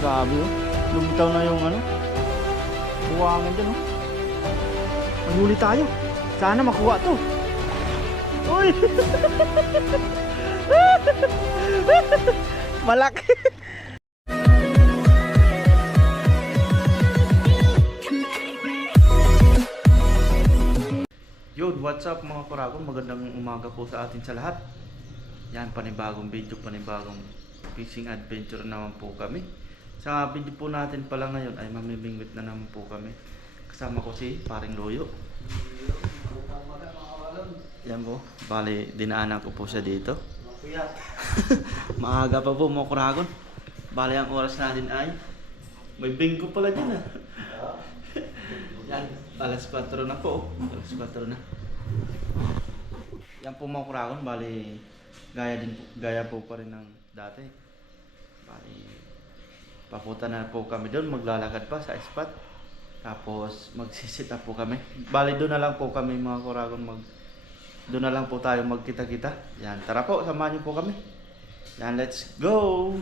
Grabe oh. Lumitaw na yung ano. Buwangan dyan oh. Manghuli tayo. Sana makuha to. Uy! Malaki. Yun, what's up mga kuragon? Magandang umaga po sa atin sa lahat. Yan, panibagong video, panibagong fishing adventure naman po kami. Sa video po natin pala ngayon ay mamimingwit na naman po kami. Kasama ko si Paring Loyo. Yan po, bali dinaanan ko po siya dito. Maaga pa po mga kuragon. Bali ang oras natin ay may bingo pala dyan ah. Yan, alas 4 na po. Alas 4 na. Yan po mga kuragon, bali gaya po pa rin ng dati. Bali papunta na po kami doon, maglalakad pa sa spot. Tapos magsisit up po kami. Bali doon na lang po kami mga kuragon, doon na lang po tayo magkita-kita. Yan, tara po, samahan niyo po kami. Yan, let's go.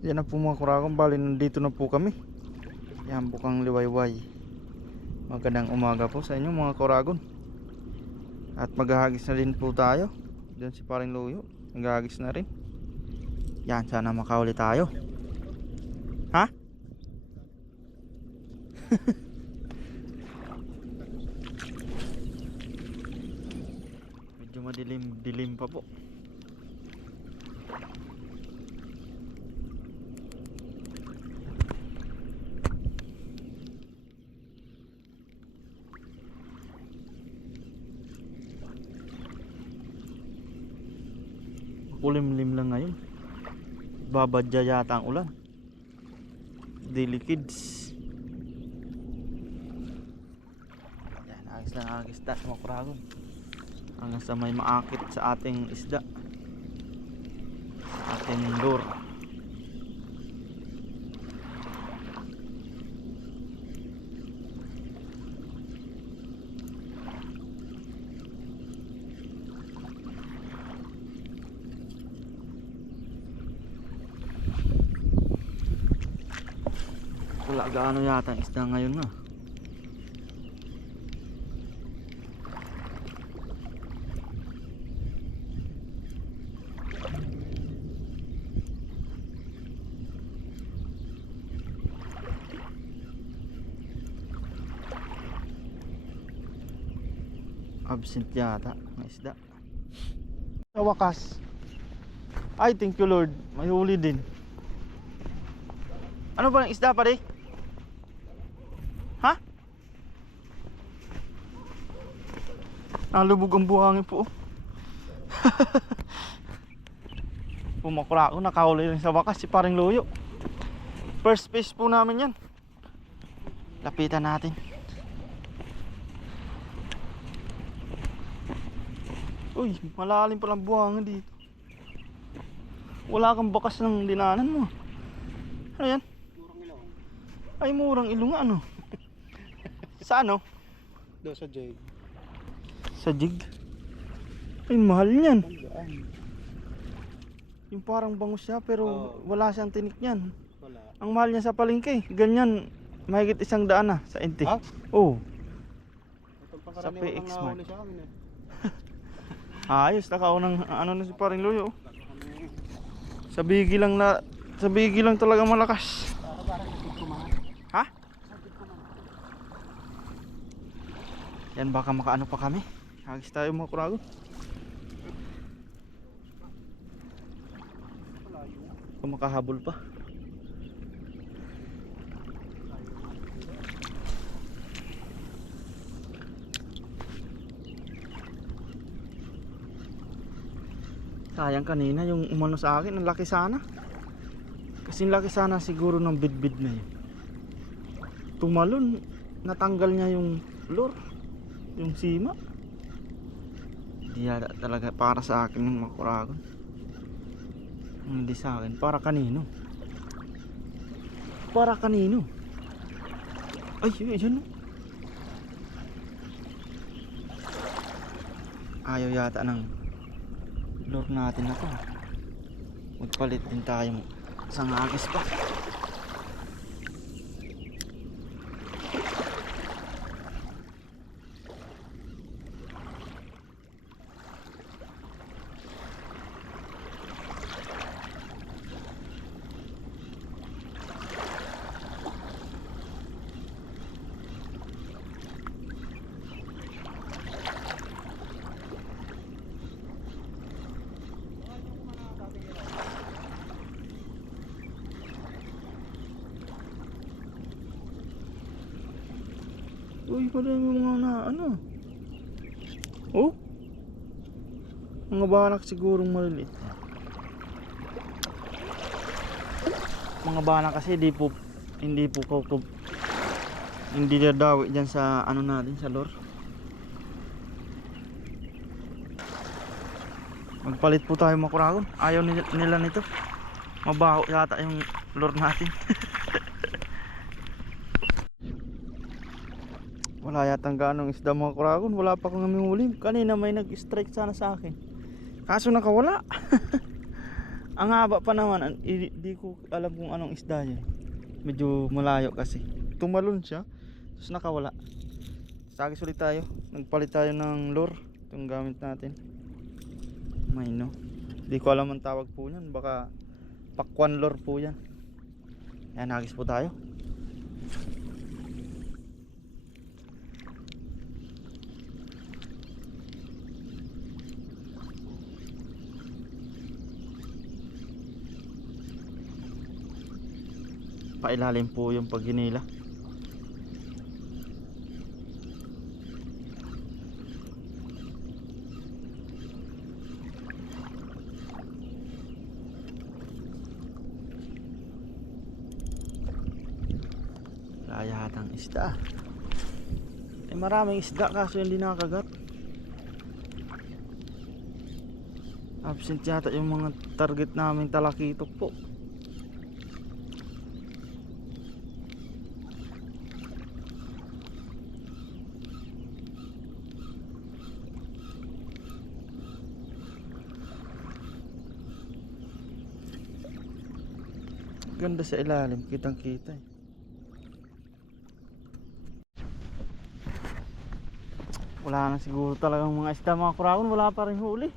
Yan na po mga kuragon, bali nandito na po kami. Yan, Bukang Liwayway. Magandang umaga po sa inyo mga kuragon. At maghahagis na rin po tayo. Diyan si Paring Loyo, maghahagis na rin. Yan, sana makahuli tayo. Ha? Medyo madilim pa po. Kulimlim lang ngayon. Babadya yata ang ulan. Daily kids. Yan, agis lang agis na sa mga kuragon. Hanggang sa may maakit sa ating isda, sa ating lure. Wala gaano yata ang isda ngayon na. Absent yata ang isda. Sa wakas, ay thank you Lord, may huli din. Ano ba ang isda pa rin? Ha? Nalubog ang buhangin po. Pumakura ako, nakahuli rin sa wakas si Paring Loyo. First fish po namin yan. Lapitan natin. Uy, malalim palang buhangin dito. Wala kang bakas ng dinanan mo. Ano yan? Murang ilong. Ay, murang ilong ano? Sa ano? Doon sa jig. Sa jig? Ay, mahal niyan. Tandaan. Yung parang bangus siya pero wala siyang tinik niyan. Wala. Ang mahal niya sa palengke, ganyan, mahigit 100 na sa ente. Ha? Oo. Itong Sa pangkaraniwan PX ang Mart. nahuli sa amin eh. Ayos, nakaunang ano na si Paring Loyo. Sa bigi lang talaga malakas. Parang nagkit kumahan. Ha? Yan, baka makaano pa kami. Hagis tayo mga kurago. Kung makahabol pa. Sayang kanina yung umano sa akin, ang laki sana. Kasi laki sana siguro ng bidbid na yun. Tumalon, natanggal niya yung lure, yung sima. Hindi yata talaga para sa akin yung mga kuragon. Hindi sa akin, para kanino? Para kanino? Ay, yun. Ayaw yata ng lure natin na to. Magpalit din tayo Isang agis pa. Uy, madami mga na ano. Oh? Mga banak sigurong maliliit. Mga banak kasi hindi dadawi dyan sa ano natin, sa lure. Magpalit po tayo mga kuragon. Ayaw nila nito. Mabaho yata yung lure natin. Wala yatang ganong isda mga kuragon. Wala pa akong namimuli. Kanina may nag-strike sana sa akin, kaso nakawala. Ang haba pa naman. Hindi ko alam kung anong isda yan. Medyo malayo kasi. Tumalon siya, tapos nakawala. Sagis ulit tayo. Nagpalit tayo ng lure. Itong gamit natin. May no. Hindi ko alam ang tawag po yan. Baka pakwan lure po yan. Yan, hagis po tayo. Pailalim po yung paghinila. Kaya hatang isda. Maraming isda kaso hindi nakakagat. Absent yata yung mga target namin talakitok po. Ganda sa ilalim, kitang kita eh. Wala na siguro talagang mga isda mga kuragon. Wala pa rin huli.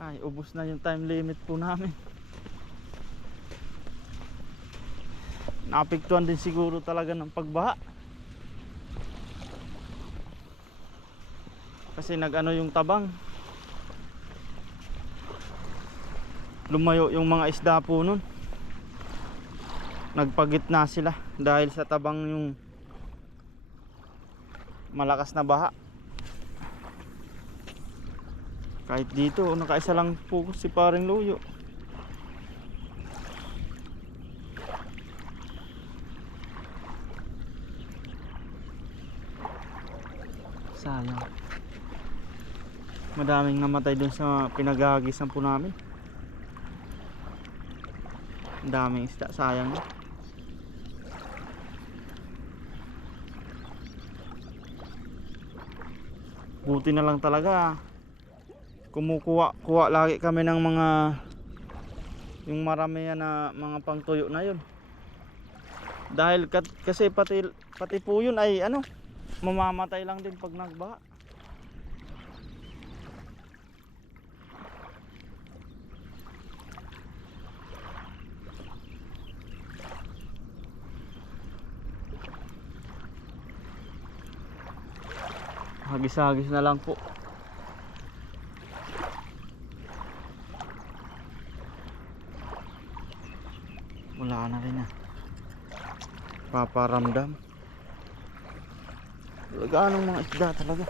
Ay, ubos na yung time limit po namin. Naapektuhan din siguro talaga ng pagbaha. Kasi nag-ano yung tabang. Lumayo yung mga isda po nun. Nagpagitna sila dahil sa tabang yung malakas na baha. Kahit dito nakaisa lang po si paring Luyo. Sayang. Madaming namatay dun sa pinaghahagisan po namin. Ang daming isda, sayang. Buti na lang talaga kumukuha lagi kami ng mga yung marami yan na mga pangtuyo na yun. Dahil kasi pati po yun ay ano, mamamatay lang din pag nagbaha. Hagis-hagis na lang po. Wala na rin paparamdam. Anong mga isda talaga.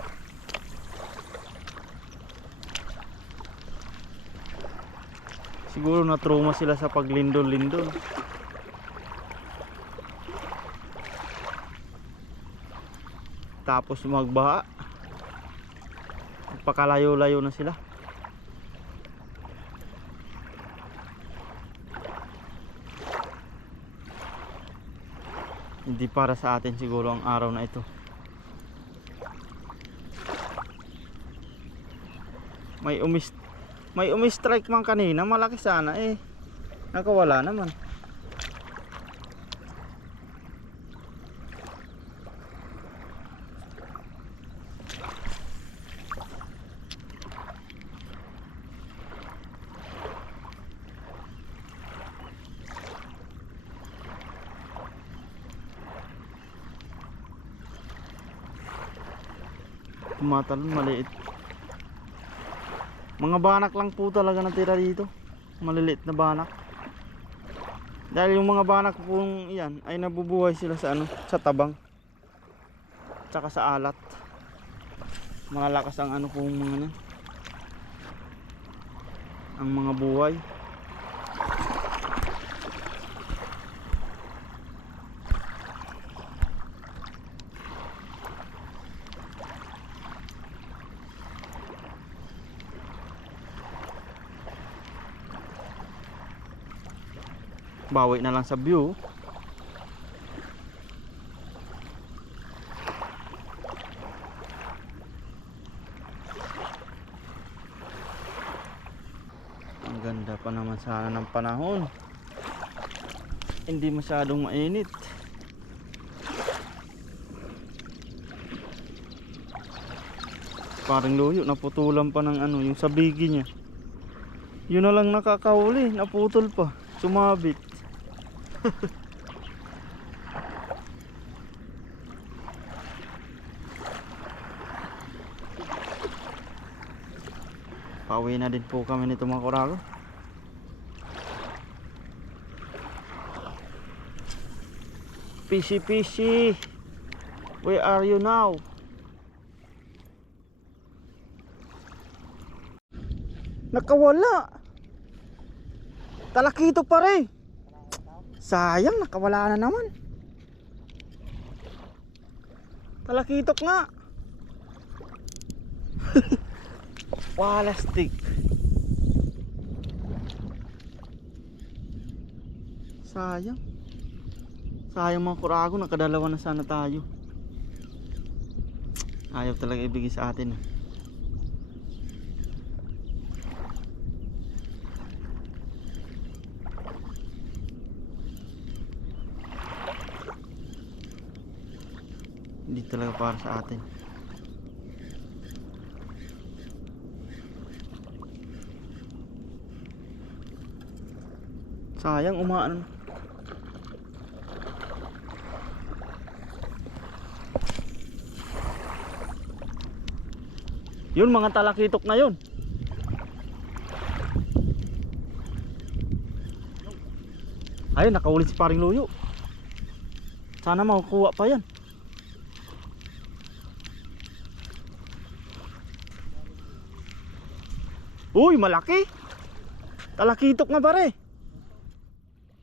Siguro na-trauma sila sa paglindol-lindol. Tapos magbaha. Pakalayo-layo na sila. Hindi para sa atin siguro ang araw na ito. May umi-strike man kanina, malaki sana eh. Nakawala naman. Tumatalon, maliit. Mga banak lang po talaga natira dito. Maliliit na banak. Dahil yung mga banak pong iyan ay nabubuhay sila sa ano, sa tabang. Tsaka sa alat. Malalakas ang ano pong mga yan. Ang mga buhay. Bawi na lang sa view. Ang ganda pa naman sana ng panahon. Hindi masyadong mainit. Parang luyo, naputulan pa ng ano, yung sabigi niya. Yun na lang nakakahuli, naputol pa, sumabit. Pauwi na din po kami nito mga kurago. Fishy fishy, where are you now? Nakawala. Talakito pa rin. Sayang, nakawala na naman. Talakitok nga. Walastik. Sayang. Sayang mga kurago, nakadalawa na sana tayo. Ayaw talaga ibigay sa atin. Hindi talaga para sa atin. Sayang, umaan. Yun, mga talakitok na yun. Ayun, nakaulit si paring luyo. Sana makukuha pa yan. Uy, malaki. Talakitok nga pare.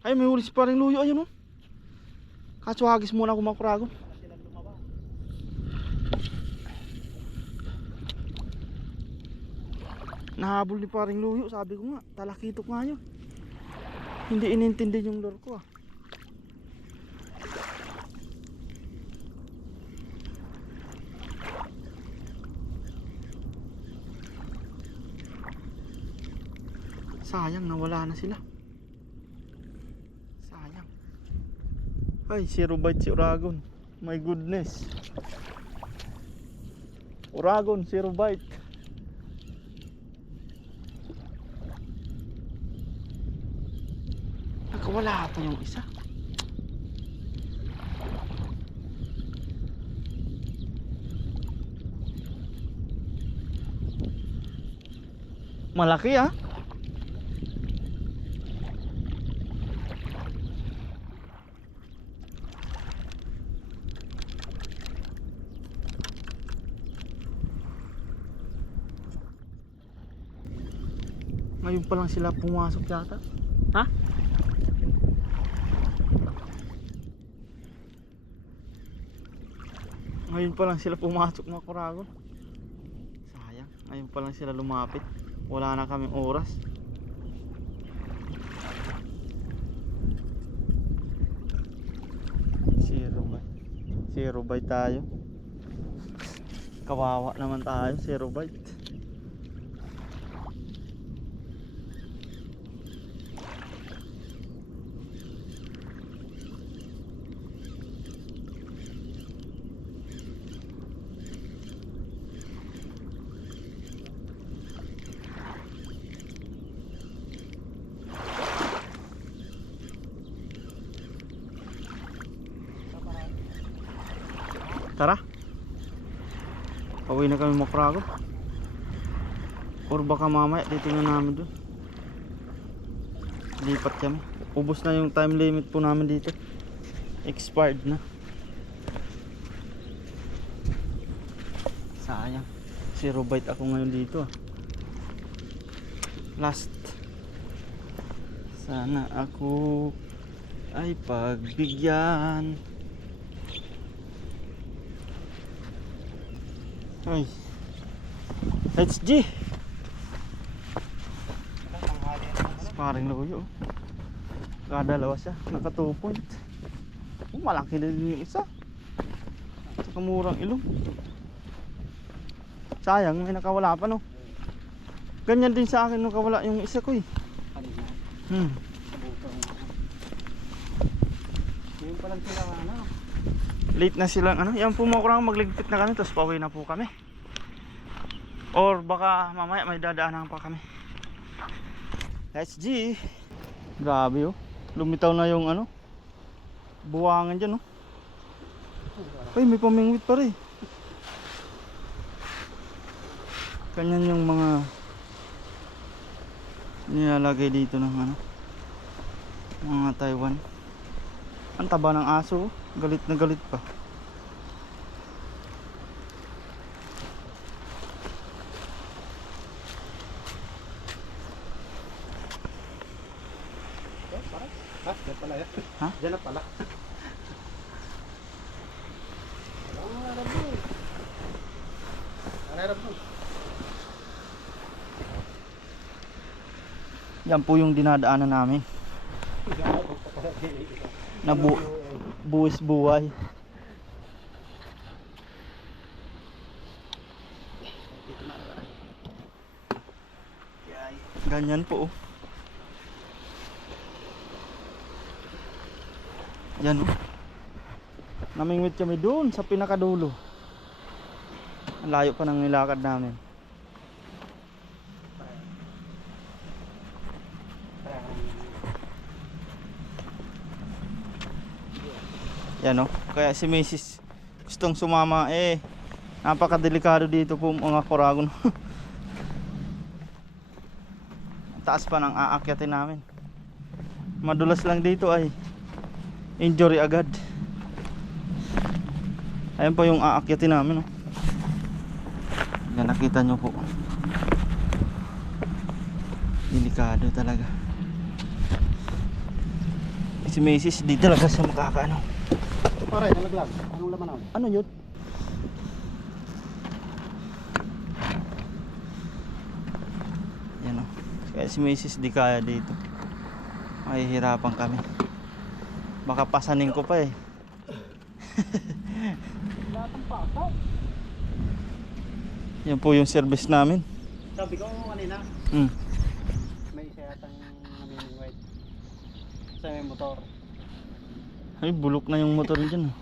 Ay, may huli si paring luyo. Ayun, oh. Kaso hagis muna ako mga kurago. Nahabol ni paring luyo. Sabi ko nga, talakitok nga yun. Hindi inintindi yung lure ko, ah. Sayang, nawala na sila. Sayang. Ay, zero bite si Uragon. My goodness. Uragon, zero bite. Nakawala pa yung isa. Malaki, ah. Ngayon pa lang sila pumasok yata. Ha? Ngayon pa lang sila pumasok mga kuragon. Sayang, ngayon pa lang sila lumapit. Wala na kaming oras. Zero bite tayo. Kawawa naman tayo, zero bite. Tara. Pauwi na kami Mocrago. Or baka mamaya titingnan namin dun. Lipat kami. Ubos na yung time limit po namin dito. Expired na. Sayang. Zero bite ako ngayon dito. Last. Sana ako ay pagbigyan. Ay. Let's G. Paring loyo. Kadalawa siya. Naka 2 point. Malaki din yung isa. Saka murang ilong. Sayang may nakawala pa no. Ganyan din sa akin nung kawala yung isa ko eh. Kanina. Ngayon pa lang sila ano. Late na silang ano. Yan po Mocrago, magligpit na kami tapos pauwi na po kami. Or baka mamaya may dadaanan pa kami. Let's G. Grabe oh. Lumitaw na yung ano. Buwangan dyan oh. Ay may pamingwit pa rin. Kanyan yung mga nilalagay dito ng ano. Mga Taiwan. Ang taba ng aso oh. Galit na galit pa. Ha? Diyan pala yan. Ha? Diyan na pala. Yan po yung dinadaanan namin. Na buwis buhay. Ganyan po oh. Yan oh. Namingwit kami doon sa pinakadulo. Ang layo pa ng nilakad namin. Yan oh. Kaya si Mrs. gustong sumama eh. Napakadelikado dito po mga Mocrago. Taas pa ng aakyatin namin. Madulas lang dito ay injury agad. Ayan po yung aakyatin namin oh. Yan nakita nyo po. Delikado talaga. Si Mrs. di talaga sa makakaano. Pare, nalaglag. Anong laman naman? Ano yun? Yan o. Kaya si Mrs. di kaya dito. Mahihirapan kami. Baka pasanin ko pa eh. Lahat ng pasaw. Yan po yung service namin. Sabi ko kanina, may isa yatang namimingwit sa may motor. Ay bulok na yung motor dyan.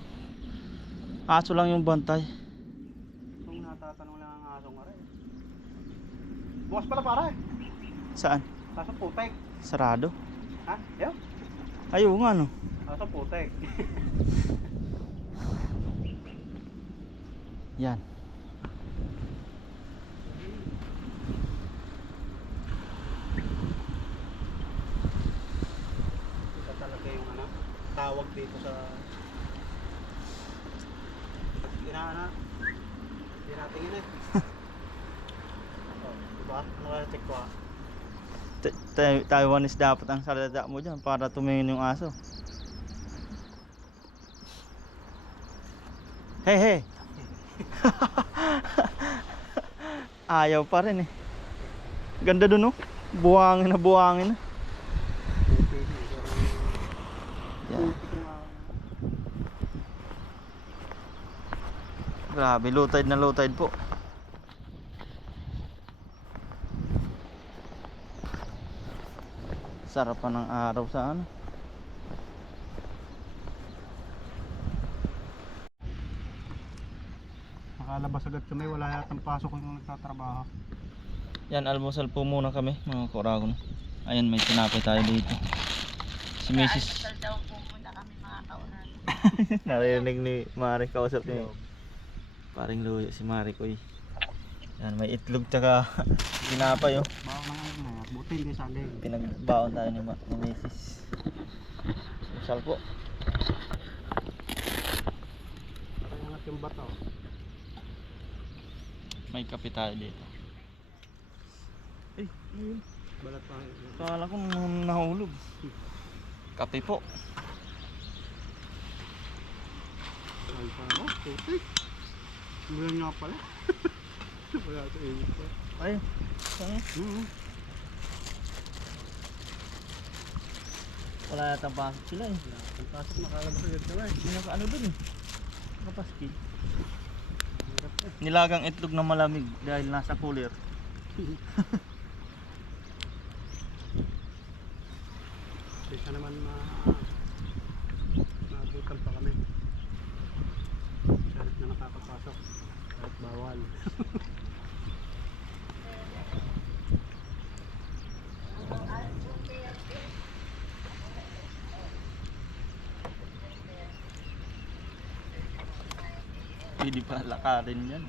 Aso lang yung bantay. Kung natatanong lang ang asong aray. Bukas pala pare. Saan? Kaso putek. Sarado? Ha? Yo? Ayaw nga no. Kaso putek. Yan. Ito talaga yung ano, tawag dito sa inaana. Hindi natingin eh. Oh, diba? Ano kaya check ko ah? Taiwanese dapat ang salada mo dyan para tumingin yung aso. Hey hey. Ayaw pa rin eh. Ganda dun oh. Buwangin na buwangin na. Yan. Grabe, low tide na low tide po. Sarap pa ng araw sa ano. Nakalabas agad kami, wala yatang pasok yung nagtatrabaho. Yan, almusal po muna kami mga Mocrago. Ayan, may tinapay tayo dito. Si Mrs. Almusal daw po muna kami mga kaunan. Narinig ni Mari kausap niya. Paring luyo si Maricoy. Yan, may itlog tsaka ginapay oh. Bawang na ngayon na. Buti hindi saging. Pinagbaon tayo ni Mrs. Usal po. Parangat yung bato. May kape tayo dito. Ay, ayun. Balat pa. Kala ko nahulog. Kape po. Ay pa ako. Putik. Mula nga pala. Wala ito init pa. Ay, saan? Wala yatang pasok sila eh. Ang pasok nakalabas agad ka lang. Hindi naka ano dun eh. Nakapaski. Nilagang itlog na malamig dahil nasa cooler. Kaysa naman maabutan pa kami. Salit na nakakapasok. Kahit bawal. Pwede pa lakarin yan.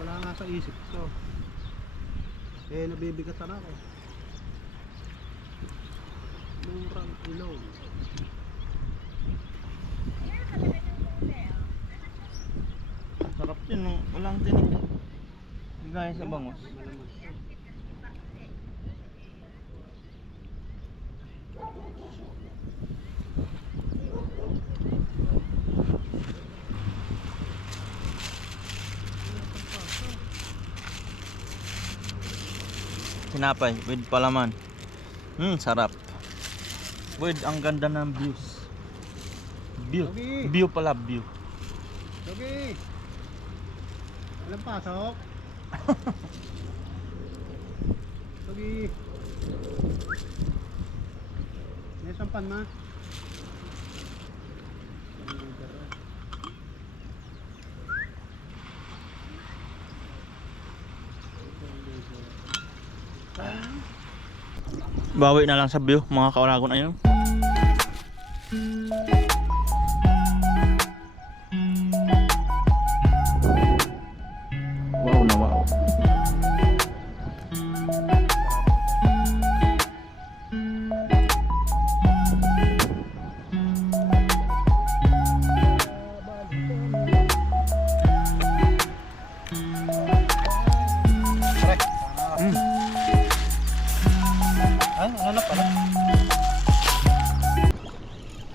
Wala nga sa isip ko. Eh, nabibigatan ako. Murang ilong. Sarap yun, no? Walang tinig. Hindi gaya sa bangus. Malaman. Tinapay with palaman. Sarap. With ang ganda ng views. View. Okay. View pala, view. Dogi! Walang pasok? Dogi! May sampan ma? Bawi na lang sa view, mga kauragon ayun. Wow na wow. Ano na pala?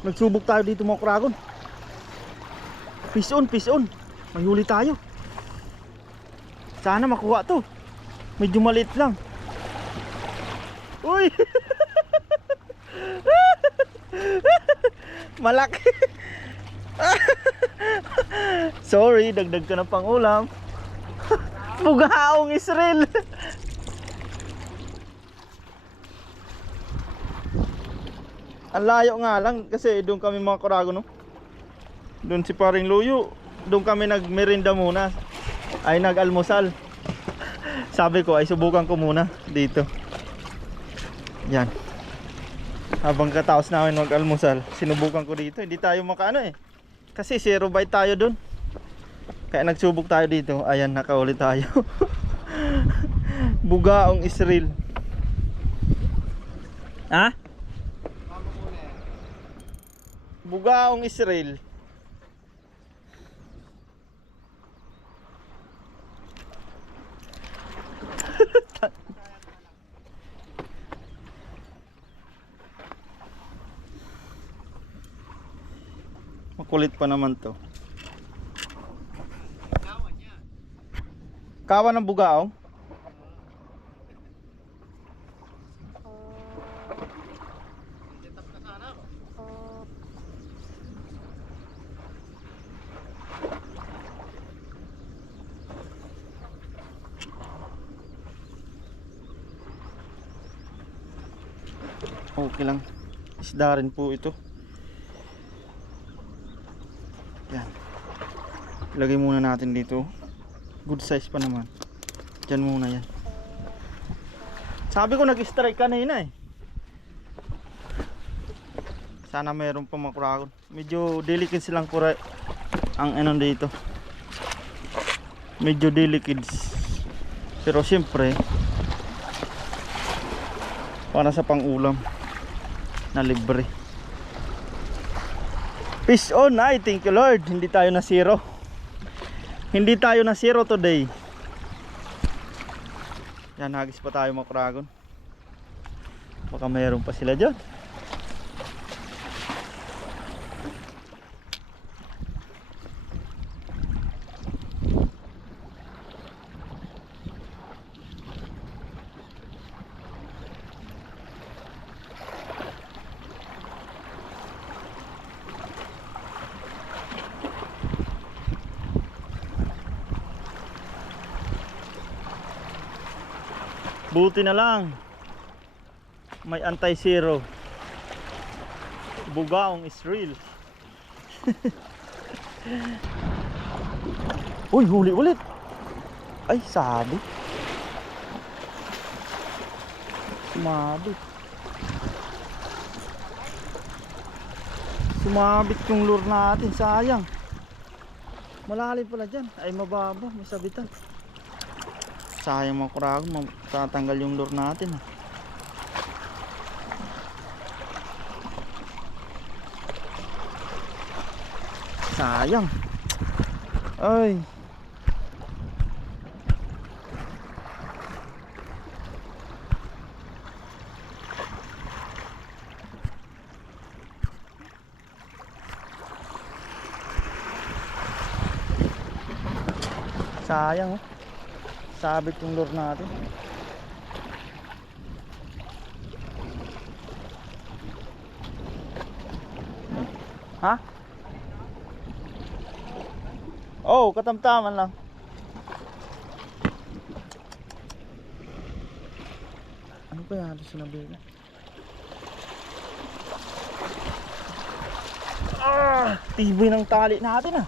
Nagsubok tayo dito mga kauragon. Fish on, fish on. May huli tayo. Sana makuha to. Medyo maliit lang. Uy! Malaki. Sorry, dagdag ka na pang ulam. Bugaong Israel. Ang layo nga lang kasi doon kami mga kauragon, no? Doon si Paring Luyo. Doon kami nagmerinda muna. Ay nag-almusal. Sabi ko ay subukan ko muna dito. Yan. Habang katapos namin mag-almusal, sinubukan ko dito. Hindi tayo makaano eh. Kasi 0 bite tayo doon. Kaya nagsubok tayo dito. Ayan, nakahuli tayo. Bugaong Israel. Ha? Bugaong Israel. Makulit pa naman to. Kawan ng bugaong? Okay lang. Isda rin po ito. Yan. Ilagay muna natin dito. Good size pa naman. Diyan muna yan. Sabi ko nag-strike kanina eh. Sana meron pa mga kuragon. Medyo delicate silang kura ang ano dito. Medyo delicate. Pero siyempre para sa pang-ulam na libre. Fish on, ay thank you Lord. Hindi tayo na zero. Hindi tayo na zero today. Yan, hagis pa tayo mga kuragon. Baka mayroon pa sila dyan. Buti na lang may anti-zero. Bugaong is real. Uy, huli ulit. Ay, sabi. Sumabit. Sumabit yung lure natin, sayang. Malalim pala dyan. Ay, mababa, may sabitan. Sayang mga kuragon, tatanggal yung lure natin. Sayang. Ay. Sayang oh. Sabit yung lure natin. Ha? Oh, katamtaman lang. Ano ba yan? Sinabi ko. Tibay ng tali natin ah.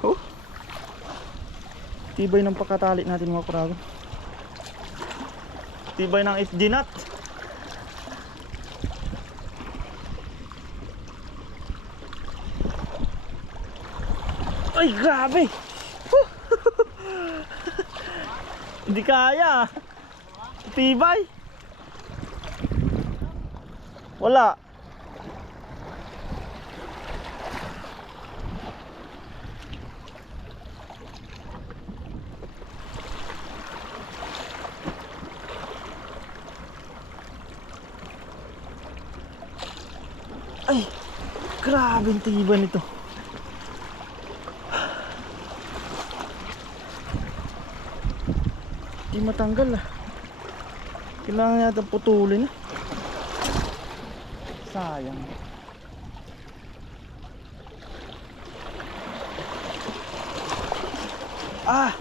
Oh. Tibay ng pagkatali natin mga kuragon. Tibay ng SG nut. Ay, grabe. Hindi kaya. Tibay. Wala. Ay, grabe ang tibay nito. Di matanggal ah. Kailangan yata putulin ah. Sayang. Ah.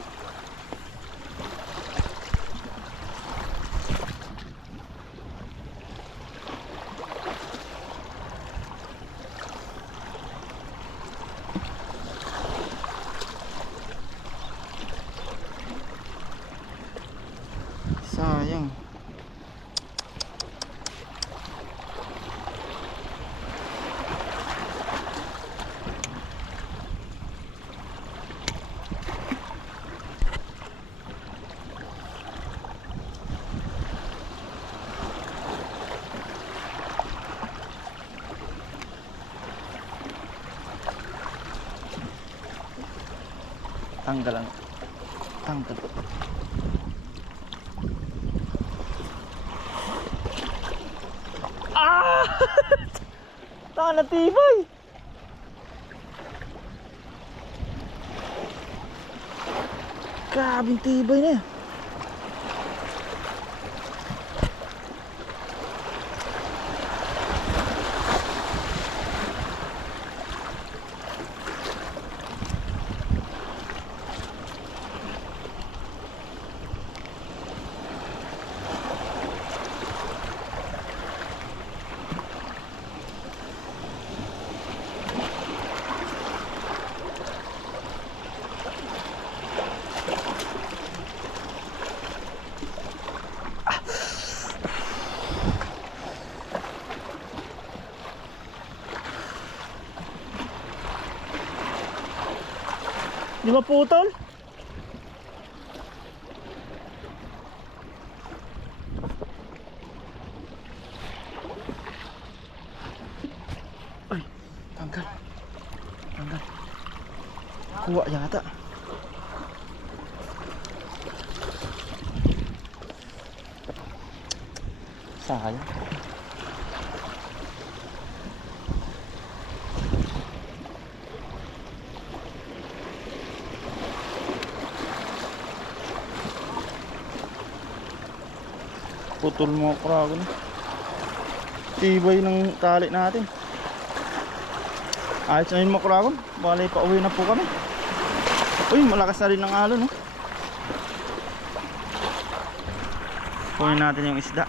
Sayang. Tanggalan. Tanggal. Ah! Tana tibay. Grabing tibay na yan. Di maputol? Ay, tanggal. Tanggal. Kuha yata. Sayang. Putol mo krago na. Tibay ng tali natin. Ayos na yun mga kragon. Bali pa uwi na po kami. Uy, malakas na rin ang alon, no? Kunin natin yung isda.